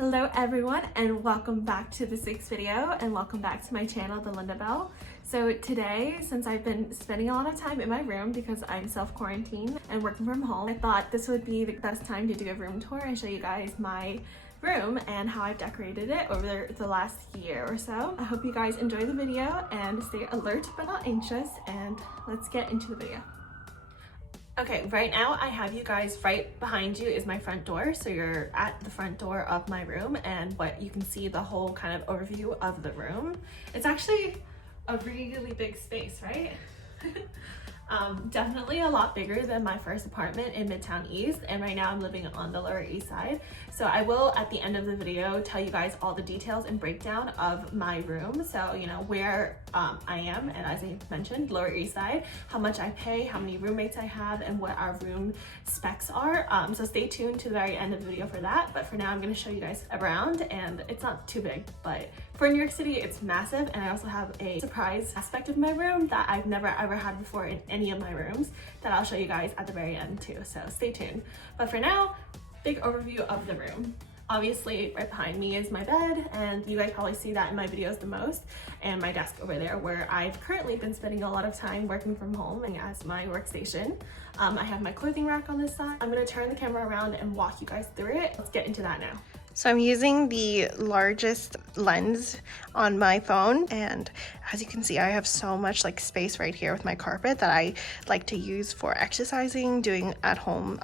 Hello everyone and welcome back to this week's video and welcome back to my channel, The Linda Bell. So today, since I've been spending a lot of time in my room because I'm self-quarantined and working from home, I thought this would be the best time to do a room tour and show you guys my room and how I've decorated it over the last year or so. I hope you guys enjoy the video and stay alert but not anxious, and let's get into the video. Okay, right now I have you guys, right behind you is my front door. So you're at the front door of my room, and what you can see the whole kind of overview of the room. It's actually a really big space, right? Definitely a lot bigger than my first apartment in Midtown East, and right now I'm living on the Lower East Side. So I will, at the end of the video, tell you guys all the details and breakdown of my room. So, you know, where I am, and as I mentioned, Lower East Side, how much I pay, how many roommates I have, and what our room specs are. So stay tuned to the very end of the video for that. But for now, I'm gonna show you guys around, and it's not too big, but for New York City, it's massive. And I also have a surprise aspect of my room that I've never ever had before in any of my rooms that I'll show you guys at the very end too, so stay tuned. But for now, big overview of the room. Obviously, right behind me is my bed, and you guys probably see that in my videos the most, and my desk over there where I've currently been spending a lot of time working from home and as my workstation. I have my clothing rack on this side. I'm gonna turn the camera around and walk you guys through it. Let's get into that now. So I'm using the largest lens on my phone, and as you can see, I have so much like space right here with my carpet that I like to use for exercising, doing at home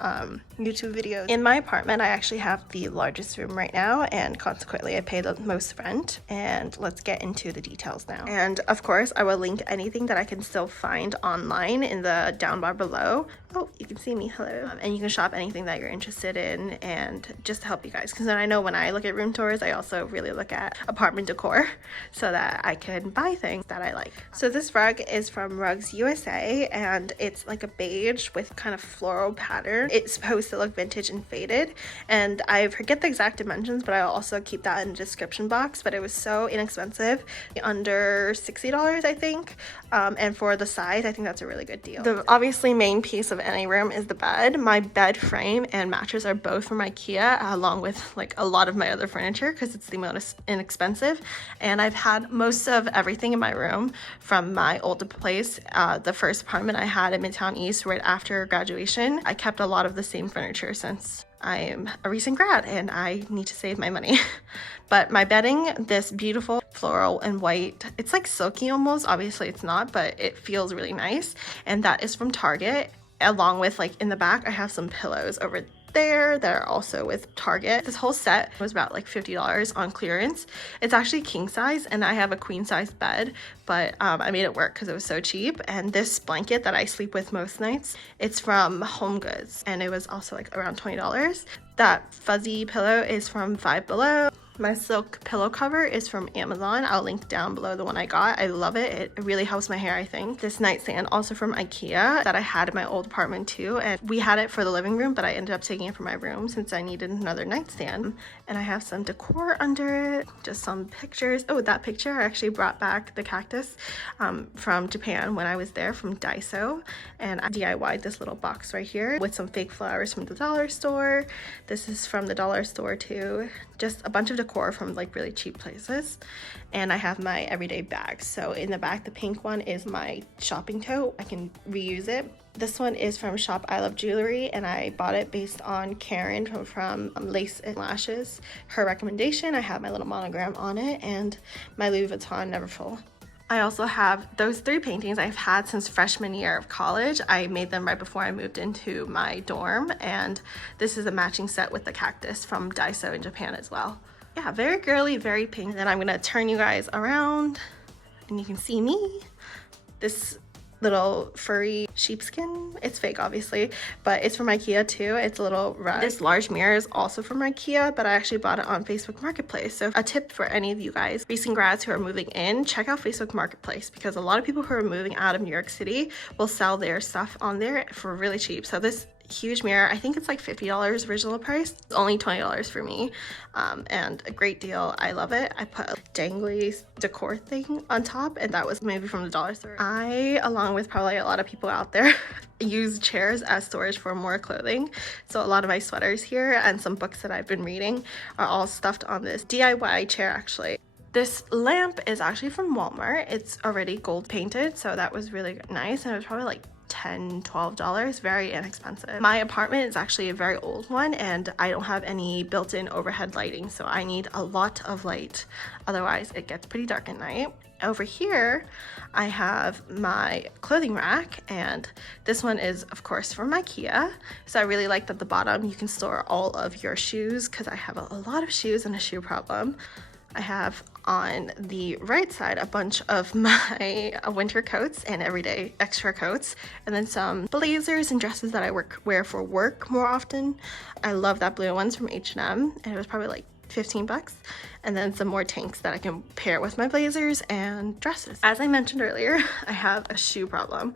YouTube videos. In my apartment, I actually have the largest room right now, and consequently I pay the most rent. And let's get into the details now. And of course, I will link anything that I can still find online in the down bar below. Oh, you can see me, hello. And you can shop anything that you're interested in, and just to help you guys, because then I know when I look at room tours, I also really look at apartment decor so that I can buy things that I like. So this rug is from Rugs USA, and it's like a beige with kind of floral pattern. It's supposed to look vintage and faded, and I forget the exact dimensions, but I'll also keep that in the description box. But it was so inexpensive, under $60 I think, and for the size I think that's a really good deal. The obviously main piece of any room is the bed. My bed frame and mattress are both from IKEA, along with like a lot of my other furniture because it's the most inexpensive. And I've had most of everything in my room from my old place, the first apartment I had in Midtown East right after graduation. I kept a lot of the same furniture since I am a recent grad and I need to save my money. But my bedding, this beautiful floral and white, it's like silky almost, obviously it's not, but it feels really nice, and that is from Target. Along with, like, in the back I have some pillows over there that are also with Target. This whole set was about like $50 on clearance. It's actually king size, and I have a queen size bed, but I made it work because it was so cheap. And this blanket that I sleep with most nights, it's from Home Goods, and it was also like around $20. That fuzzy pillow is from Five Below. My silk pillow cover is from Amazon. I'll link down below the one I got. I love it. It really helps my hair, I think. This nightstand, also from IKEA, that I had in my old apartment too. And we had it for the living room, but I ended up taking it for my room since I needed another nightstand. And I have some decor under it, just some pictures. Oh, that picture, I actually brought back the cactus from Japan when I was there, from Daiso. And I DIY'd this little box right here with some fake flowers from the dollar store. This is from the dollar store too. Just a bunch of decor from like really cheap places. And I have my everyday bags. So in the back, the pink one is my shopping tote. I can reuse it. This one is from Shop I Love Jewelry, and I bought it based on Karen from Lace and Lashes. Her recommendation. I have my little monogram on it, and my Louis Vuitton Neverfull. I also have those three paintings I've had since freshman year of college. I made them right before I moved into my dorm, and this is a matching set with the cactus from Daiso in Japan as well. Yeah, very girly, very pink. And then I'm gonna turn you guys around and you can see me. This little furry sheepskin, it's fake obviously, but it's from IKEA too. It's a little rug. This large mirror is also from IKEA, but I actually bought it on Facebook Marketplace. So a tip for any of you guys, recent grads who are moving in, check out Facebook Marketplace, because a lot of people who are moving out of New York City will sell their stuff on there for really cheap. So this huge mirror. I think it's like $50 original price. It's only $20 for me, and a great deal. I love it. I put a dangly decor thing on top, and that was maybe from the dollar store. I, along with probably a lot of people out there, use chairs as storage for more clothing. So a lot of my sweaters here and some books that I've been reading are all stuffed on this DIY chair actually. This lamp is actually from Walmart. It's already gold painted, so that was really nice, and it was probably like $10-12, very inexpensive. My apartment is actually a very old one, and I don't have any built-in overhead lighting, so I need a lot of light, otherwise it gets pretty dark at night. Over here I have my clothing rack, and this one is of course from IKEA. So I really like that at the bottom you can store all of your shoes, because I have a lot of shoes and a shoe problem. I have on the right side a bunch of my winter coats and everyday extra coats, and then some blazers and dresses that I wear for work more often. I love that blue one's from H&M, and it was probably like 15 bucks. And then some more tanks that I can pair with my blazers and dresses. As I mentioned earlier, I have a shoe problem.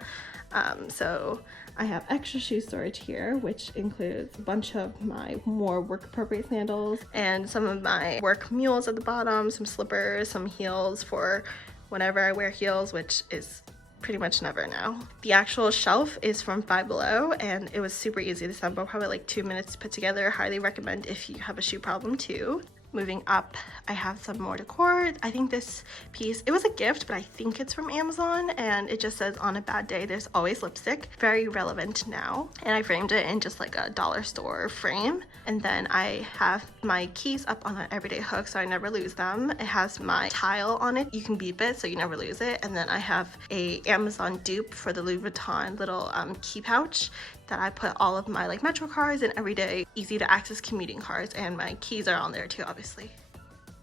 So I have extra shoe storage here, which includes a bunch of my more work appropriate sandals and some of my work mules at the bottom, some slippers, some heels for whenever I wear heels, which is pretty much never now. The actual shelf is from Five Below, and it was super easy to assemble, probably like 2 minutes to put together. Highly recommend if you have a shoe problem too. Moving up, I have some more decor. I think this piece, it was a gift, but I think it's from Amazon, and it just says, on a bad day, there's always lipstick. Very relevant now. And I framed it in just like a dollar store frame. And then I have my keys up on an everyday hook, so I never lose them. It has my tile on it. You can beep it, so you never lose it. And then I have a Amazon dupe for the Louis Vuitton little key pouch that I put all of my like Metro cards and everyday easy to access commuting cards, and my keys are on there too, obviously.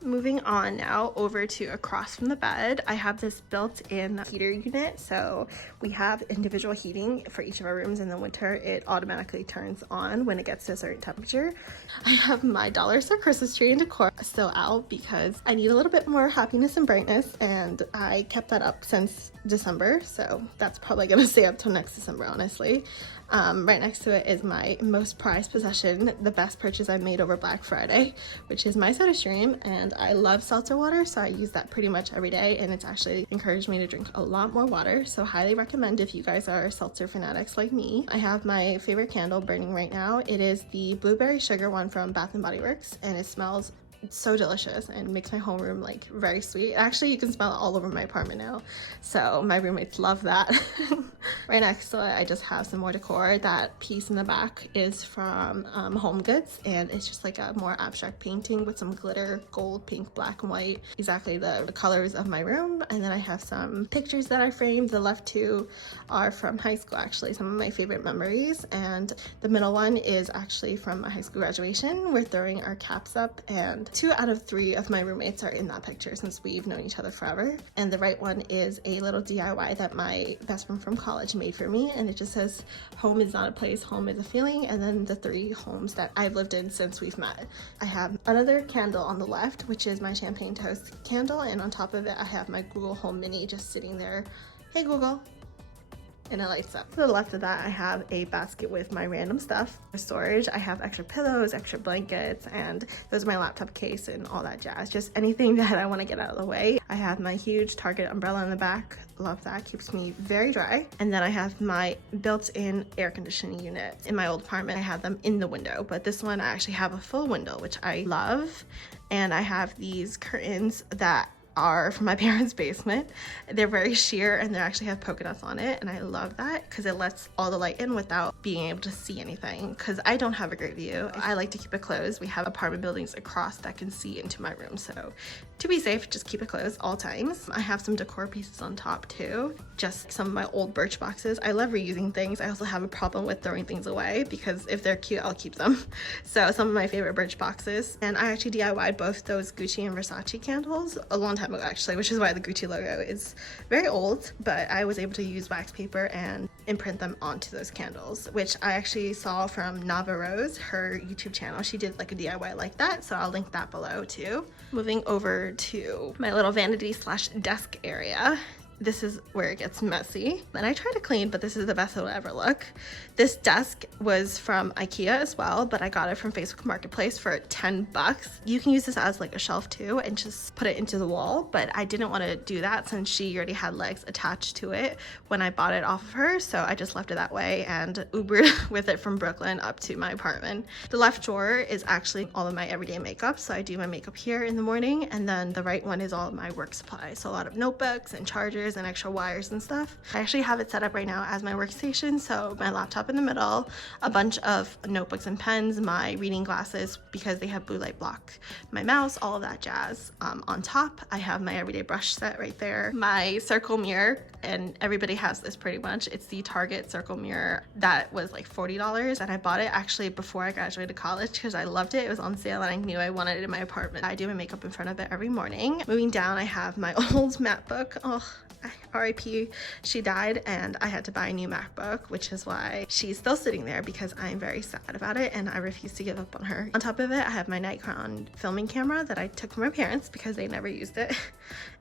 Moving on now over to across from the bed, I have this built-in heater unit. So we have individual heating for each of our rooms. In the winter, it automatically turns on when it gets to a certain temperature. I have my dollar store Christmas tree and decor still out because I need a little bit more happiness and brightness, and I kept that up since December, so that's probably gonna stay up till next December, honestly. Right next to it is my most prized possession, the best purchase I made over Black Friday, which is my soda stream, and I love seltzer water, so I use that pretty much every day, and it's actually encouraged me to drink a lot more water, so highly recommend if you guys are seltzer fanatics like me. I have my favorite candle burning right now. It is the blueberry sugar one from Bath & Body Works, and it smells so delicious and makes my homeroom like very sweet. Actually, you can smell it all over my apartment now, so my roommates love that. Right next to it, I just have some more decor. That piece in the back is from Home Goods, and it's just like a more abstract painting with some glitter, gold, pink, black, and white, exactly the colors of my room. And then I have some pictures that I framed. The left two are from high school, actually, some of my favorite memories, and the middle one is actually from my high school graduation. We're throwing our caps up, and 2 out of 3 of my roommates are in that picture since we've known each other forever. And the right one is a little DIY that my best friend from college made for me, and it just says, home is not a place, home is a feeling, and then the 3 homes that I've lived in since we've met. I have another candle on the left, which is my champagne toast candle, and on top of it I have my Google Home Mini just sitting there. Hey Google. And it lights up. To the left of that, I have a basket with my random stuff. For storage, I have extra pillows, extra blankets, and those are my laptop case and all that jazz. Just anything that I want to get out of the way. I have my huge Target umbrella in the back. Love that, keeps me very dry. And then I have my built-in air conditioning unit. In my old apartment, I had them in the window, but this one I actually have a full window, which I love. And I have these curtains that are from my parents' basement. They're very sheer, and they actually have polka dots on it, and I love that because it lets all the light in without being able to see anything, because I don't have a great view. I like to keep it closed. We have apartment buildings across that can see into my room, so to be safe, just keep it closed all times. I have some decor pieces on top too, just some of my old Birch boxes. I love reusing things. I also have a problem with throwing things away because if they're cute, I'll keep them. So some of my favorite Birch boxes, and I actually DIY'd both those Gucci and Versace candles a long time ago actually, which is why the Gucci logo is very old, but I was able to use wax paper and imprint them onto those candles, which I actually saw from Nava Rose, her YouTube channel. She did like a DIY like that, so I'll link that below too. Moving over to my little vanity/desk area. this is where it gets messy. And I try to clean, but this is the best it'll ever look. This desk was from IKEA as well, but I got it from Facebook Marketplace for 10 bucks. You can use this as like a shelf too and just put it into the wall, but I didn't want to do that since she already had legs attached to it when I bought it off of her, so I just left it that way and Ubered with it from Brooklyn up to my apartment. The left drawer is actually all of my everyday makeup, so I do my makeup here in the morning, and then the right one is all of my work supplies, so a lot of notebooks and chargers and extra wires and stuff. I actually have it set up right now as my workstation, so my laptop in the middle, a bunch of notebooks and pens, my reading glasses because they have blue light block, my mouse, all of that jazz. On top I have my everyday brush set right there, my circle mirror, and everybody has this pretty much. It's the Target circle mirror that was like $40, and I bought it actually before I graduated college because I loved it. It was on sale and I knew I wanted it in my apartment. I do my makeup in front of it every morning. Moving down, I have my old MacBook. Oh, RIP, she died and I had to buy a new MacBook, which is why she's still sitting there because I'm very sad about it and I refuse to give up on her. On top of it, I have my Nikon filming camera that I took from my parents because they never used it,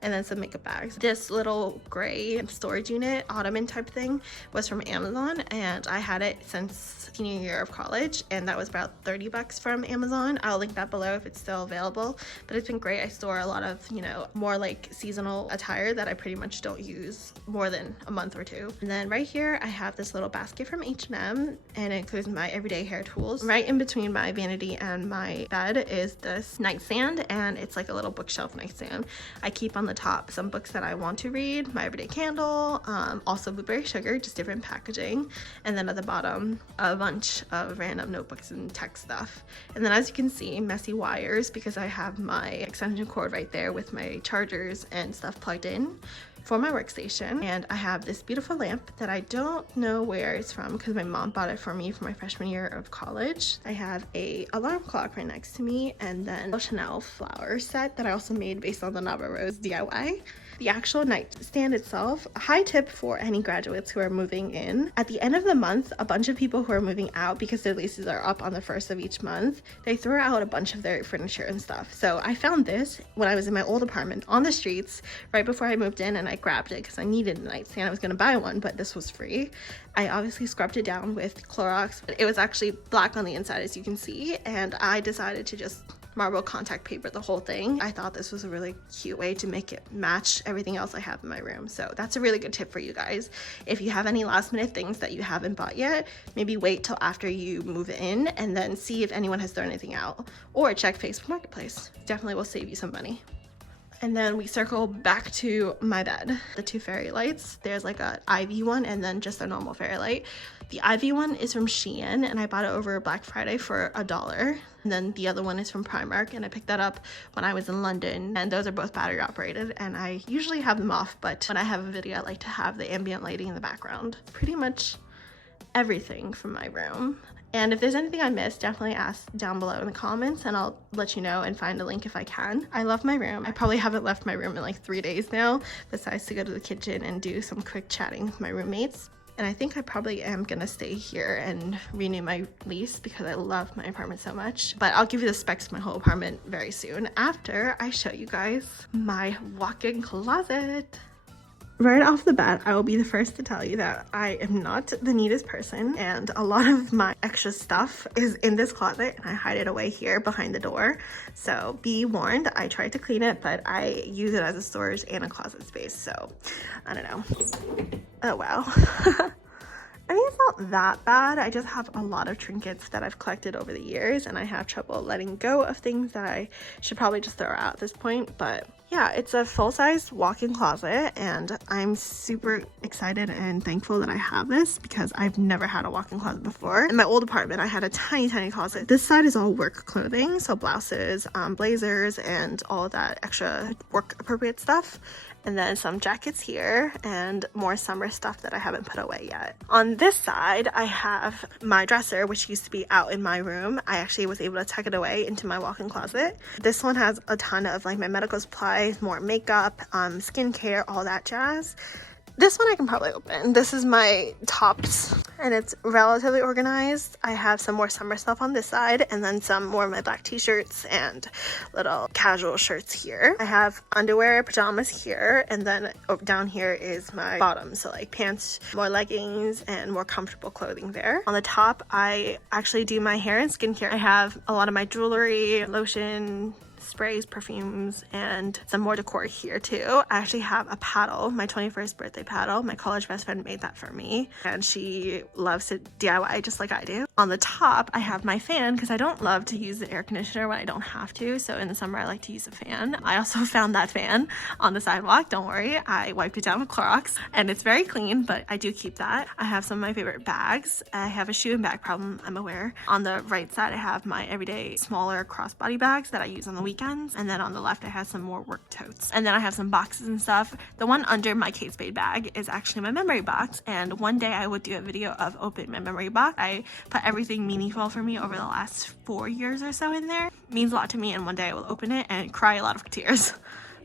and then some makeup bags. This little gray storage unit, ottoman type thing, was from Amazon, and I had it since senior year of college, and that was about 30 bucks from Amazon. I'll link that below if it's still available, but it's been great. I store a lot of, you know, more like seasonal attire that I pretty much don't use more than a month or two. And then right here I have this little basket from H&M, and it includes my everyday hair tools. Right in between my vanity and my bed is this nightstand, and it's like a little bookshelf nightstand. I keep on the top some books that I want to read, my everyday candle, also blueberry sugar, just different packaging, and then at the bottom a bunch of random notebooks and tech stuff. And then as you can see, messy wires because I have my extension cord right there with my chargers and stuff plugged in for my workstation. And I have this beautiful lamp that I don't know where it's from because my mom bought it for me for my freshman year of college. I have a alarm clock right next to me, and then a Chanel flower set that I also made based on the Nava Rose DIY. The actual nightstand itself, a high tip for any graduates who are moving in. At the end of the month, a bunch of people who are moving out because their leases are up on the 1st of each month, they throw out a bunch of their furniture and stuff. So I found this when I was in my old apartment on the streets right before I moved in, and I grabbed it because I needed a nightstand. I was gonna buy one, but this was free. I obviously scrubbed it down with Clorox. It was actually black on the inside, as you can see, and I decided to just marble contact paper the whole thing. I thought this was a really cute way to make it match everything else I have in my room. So that's a really good tip for you guys. If you have any last minute things that you haven't bought yet, maybe wait till after you move in and then see if anyone has thrown anything out, or check Facebook Marketplace. Definitely will save you some money. And then we circle back to my bed. The two fairy lights, there's like a IV one and then just a normal fairy light. The IV one is from Shein, and I bought it over Black Friday for $1. And then the other one is from Primark, and I picked that up when I was in London, and those are both battery operated, and I usually have them off, but when I have a video I like to have the ambient lighting in the background. Pretty much everything from my room. And if there's anything I missed, definitely ask down below in the comments and I'll let you know and find a link if I can. I love my room. I probably haven't left my room in like 3 days now, besides to go to the kitchen and do some quick chatting with my roommates. And I think I probably am gonna stay here and renew my lease because I love my apartment so much. But I'll give you the specs of my whole apartment very soon after I show you guys my walk-in closet. Right off the bat, I will be the first to tell you that I am not the neatest person, and a lot of my extra stuff is in this closet and I hide it away here behind the door. So be warned, I tried to clean it, but I use it as a storage and a closet space. So I don't know. Oh wow. I mean, it's not that bad. I just have a lot of trinkets that I've collected over the years, and I have trouble letting go of things that I should probably just throw out at this point. But yeah, it's a full-size walk-in closet, and I'm super excited and thankful that I have this because I've never had a walk-in closet before. In my old apartment, I had a tiny closet. This side is all work clothing, so blouses, blazers, and all of that extra work-appropriate stuff. And then some jackets here and more summer stuff that I haven't put away yet. On this side, I have my dresser, which used to be out in my room. I actually was able to tuck it away into my walk-in closet. This one has a ton of like my medical supplies, more makeup, skincare, all that jazz. This one I can probably open. This is my tops and it's relatively organized. I have some more summer stuff on this side and then some more of my black t-shirts and little casual shirts here. I have underwear, pajamas here, and then down here is my bottoms, so like pants, more leggings, and more comfortable clothing there. On the top, I actually do my hair and skincare. I have a lot of my jewelry, lotion, sprays, perfumes, and some more decor here too. I actually have a paddle, my 21st birthday paddle. My college best friend made that for me and she loves to DIY just like I do. On the top, I have my fan because I don't love to use the air conditioner when I don't have to. So in the summer, I like to use a fan. I also found that fan on the sidewalk. Don't worry, I wiped it down with Clorox and it's very clean, but I do keep that. I have some of my favorite bags. I have a shoe and bag problem, I'm aware. On the right side, I have my everyday smaller crossbody bags that I use on the weekends. And then on the left, I have some more work totes. And then I have some boxes and stuff. The one under my Kate Spade bag is actually my memory box. And one day I would do a video of opening my memory box. I put everything meaningful for me over the last 4 years or so in there. It means a lot to me, and one day I will open it and cry a lot of tears.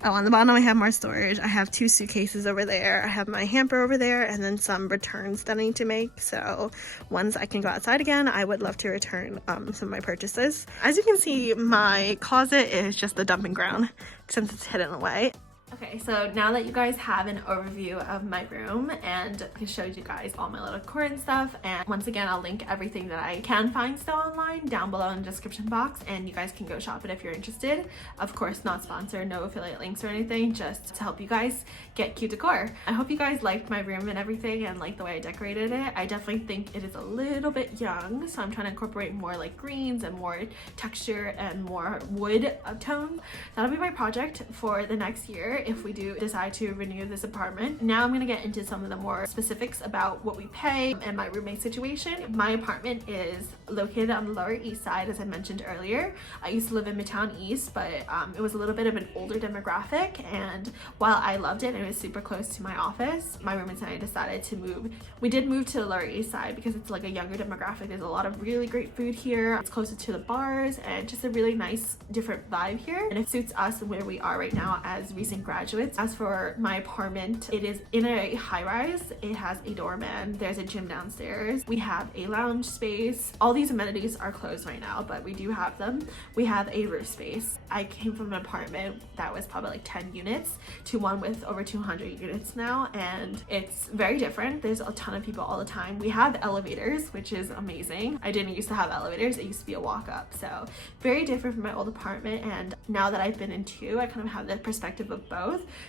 Oh, on the bottom I have more storage. I have 2 suitcases over there. I have my hamper over there and then some returns that I need to make. So once I can go outside again, I would love to return some of my purchases. As you can see, my closet is just the dumping ground since it's hidden away. Okay, so now that you guys have an overview of my room and I showed you guys all my little decor and stuff, and once again I'll link everything that I can find still online down below in the description box and you guys can go shop it if you're interested. Of course, not sponsored, no affiliate links or anything, just to help you guys get cute decor. I hope you guys liked my room and everything and like the way I decorated it. I definitely think it is a little bit young, so I'm trying to incorporate more like greens and more texture and more wood tones. That'll be my project for the next year if we do decide to renew this apartment. Now I'm going to get into some of the more specifics about what we pay and my roommate situation. My apartment is located on the Lower East Side, as I mentioned earlier. I used to live in Midtown East, but it was a little bit of an older demographic, and while I loved it and it was super close to my office, my roommates and I decided to move. We did move to the Lower East Side because it's like a younger demographic. There's a lot of really great food here. It's closer to the bars and just a really nice different vibe here, and it suits us where we are right now as recent graduates. As for my apartment, it is in a high-rise. It has a doorman. There's a gym downstairs. We have a lounge space. All these amenities are closed right now, but we do have them. We have a roof space. I came from an apartment that was probably like 10 units to one with over 200 units now, and it's very different. There's a ton of people all the time. We have elevators, which is amazing. I didn't used to have elevators. It used to be a walk-up, so very different from my old apartment, and now that I've been in 2, I kind of have the perspective of both.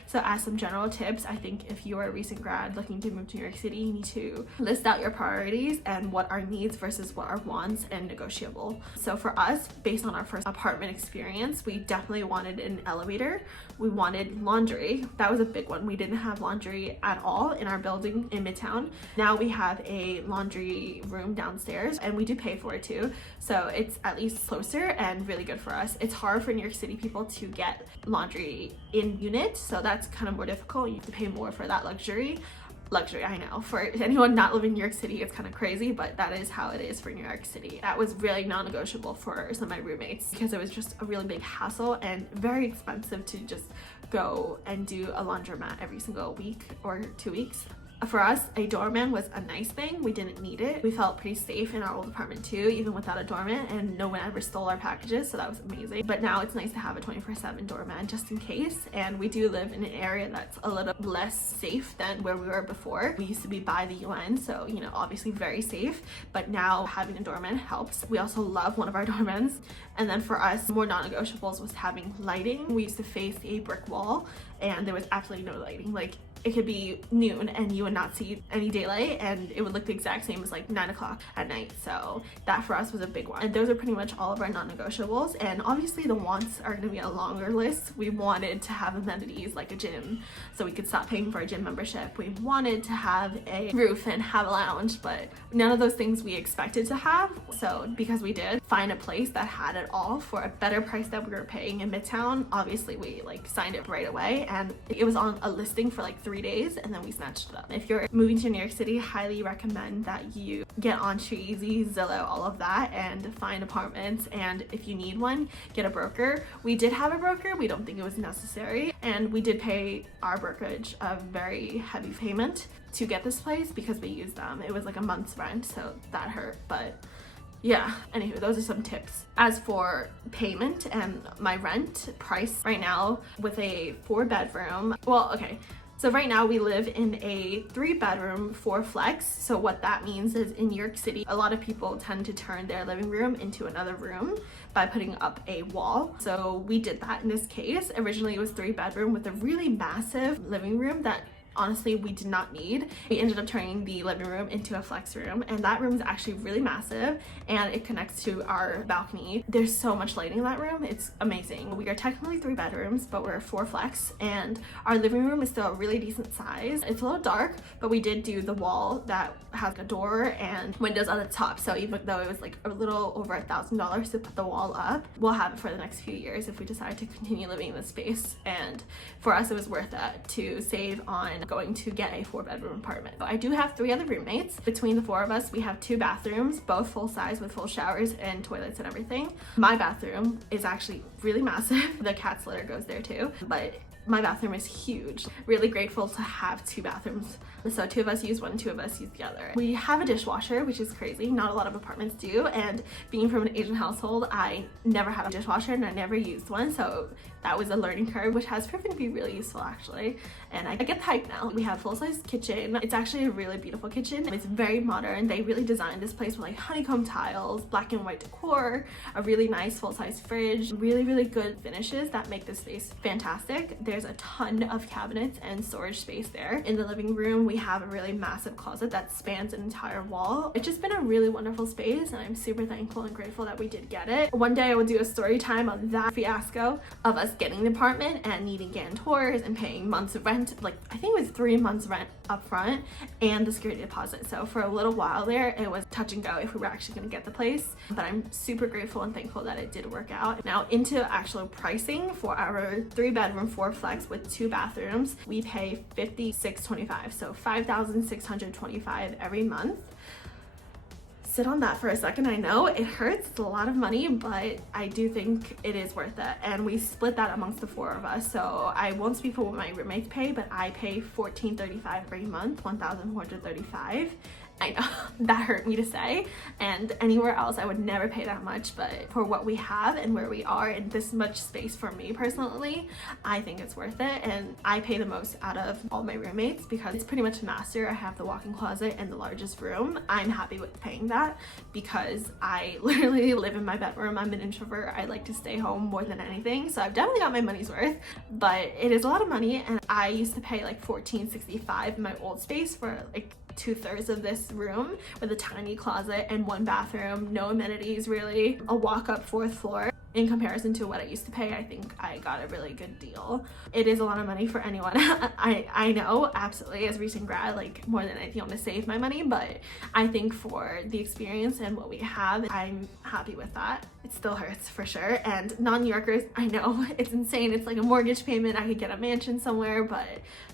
So as some general tips, I think if you are a recent grad looking to move to New York City, you need to list out your priorities and what are needs versus what are wants and negotiable. So for us, based on our first apartment experience, we definitely wanted an elevator. We wanted laundry. That was a big one. We didn't have laundry at all in our building in Midtown. Now we have a laundry room downstairs and we do pay for it too. So it's at least closer and really good for us. It's hard for New York City people to get laundry in unit, so that's kind of more difficult. You have to pay more for that luxury, I know. For anyone not living in New York City, it's kind of crazy, but that is how it is for New York City. That was really non-negotiable for some of my roommates because it was just a really big hassle and very expensive to just go and do a laundromat every single week or 2 weeks. For us, a doorman was a nice thing. We didn't need it. We felt pretty safe in our old apartment too, even without a doorman, and no one ever stole our packages, so that was amazing. But now it's nice to have a 24/7 doorman just in case, and we do live in an area that's a little less safe than where we were before. We used to be by the UN, so you know, obviously very safe, but now having a doorman helps. We also love one of our doormans. And then for us, more non-negotiables was having lighting. We used to face a brick wall and there was absolutely no lighting. Like, it could be noon and you would not see any daylight and it would look the exact same as like 9 o'clock at night. So that for us was a big one. And those are pretty much all of our non-negotiables. And obviously the wants are going to be a longer list. We wanted to have amenities like a gym so we could stop paying for a gym membership. We wanted to have a roof and have a lounge, but none of those things we expected to have. So because we did find a place that had it all for a better price that we were paying in Midtown, obviously we like signed it right away, and it was on a listing for like 3 days and then we snatched it up. if you're moving to New York City, highly recommend that you get on Easy, Zillow, all of that, and find apartments. And if you need one, get a broker. We did have a broker. We don't think it was necessary, and we did pay our brokerage a very heavy payment to get this place because we used them. It was like a month's rent, so that hurt. But yeah, anywho, those are some tips. As for payment and my rent price right now with a 4-bedroom, well, okay. So right now we live in a 3-bedroom 4 flex. So what that means is in New York City, a lot of people tend to turn their living room into another room by putting up a wall. So we did that in this case. Originally it was 3-bedroom with a really massive living room that honestly we did not need. We ended up turning the living room into a flex room, and that room is actually really massive and it connects to our balcony. There's so much lighting in that room, it's amazing. We are technically 3 bedrooms, but we're 4 flex, and our living room is still a really decent size. It's a little dark, but we did do the wall that has a door and windows on the top, so even though it was like a little over $1,000 to put the wall up, we'll have it for the next few years if we decide to continue living in this space. And for us it was worth it to save on going to get a 4-bedroom apartment. I do have 3 other roommates. Between the 4 of us, we have 2 bathrooms, both full size with full showers and toilets and everything. My bathroom is actually really massive. The cat's litter goes there too, but my bathroom is huge. Really grateful to have 2 bathrooms. So 2 of us use one, 2 of us use the other. We have a dishwasher, which is crazy. Not a lot of apartments do, and being from an Asian household, I never had a dishwasher and I never used one, so that was a learning curve, which has proven to be really useful actually. And I get the hype now. We have full-size kitchen. It's actually a really beautiful kitchen. It's very modern. They really designed this place with like honeycomb tiles, black and white decor, a really nice full-size fridge, really good finishes that make this space fantastic. There's a ton of cabinets and storage space there. In the living room, we have a really massive closet that spans an entire wall. It's just been a really wonderful space, and I'm super thankful and grateful that we did get it. One day I will do a story time on that fiasco of us getting the apartment and needing guarantors and paying months of rent. Like, I think it was 3 months rent up front and the security deposit. So for a little while there, it was touch and go if we were actually going to get the place. But I'm super grateful and thankful that it did work out. Now into actual pricing for our 3-bedroom 4 flex with 2 bathrooms, we pay $56.25, so $5,625 every month. Sit on that for a second. I know it hurts, it's a lot of money, but I do think it is worth it, and we split that amongst the 4 of us. So I won't speak for what my roommates pay, but I pay $1,435 every month, $1,435. I know that hurt me to say, and anywhere else I would never pay that much, but for what we have and where we are in this much space, for me personally, I think it's worth it. And I pay the most out of all my roommates because it's pretty much master. I have the walk-in closet and the largest room. I'm happy with paying that because I literally live in my bedroom. I'm an introvert. I like to stay home more than anything, so I've definitely got my money's worth, but it is a lot of money. And I used to pay like $1,465 in my old space for like 2/3 of this room with a tiny closet and 1 bathroom, no amenities really, a walk-up 4th floor. In comparison to what I used to pay, I think I got a really good deal. It is a lot of money for anyone. I know, absolutely, as a recent grad, like more than anything, I want to save my money, but I think for the experience and what we have, I'm happy with that. It still hurts for sure, and non-New Yorkers, I know, it's insane. It's like a mortgage payment. I could get a mansion somewhere, but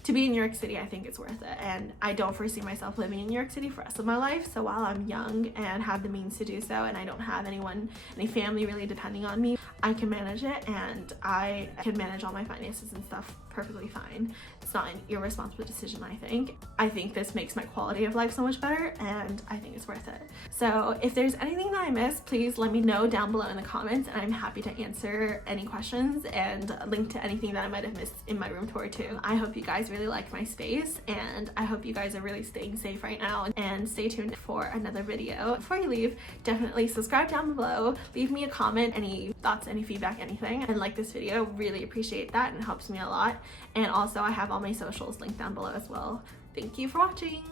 to be in New York City, I think it's worth it, and I don't foresee myself living in New York City for the rest of my life. So while I'm young and have the means to do so, and I don't have any family really depending on me, I can manage it, and I can manage all my finances and stuff perfectly fine. It's not an irresponsible decision, I think. I think this makes my quality of life so much better, and I think it's worth it. So if there's anything that I missed, please let me know down below in the comments, and I'm happy to answer any questions and link to anything that I might have missed in my room tour too. I hope you guys really like my space, and I hope you guys are really staying safe right now, and stay tuned for another video. Before you leave, definitely subscribe down below, leave me a comment, any thoughts, any feedback, anything, and like this video. Really appreciate that, and it helps me a lot. And also I have all my socials linked down below as well. Thank you for watching.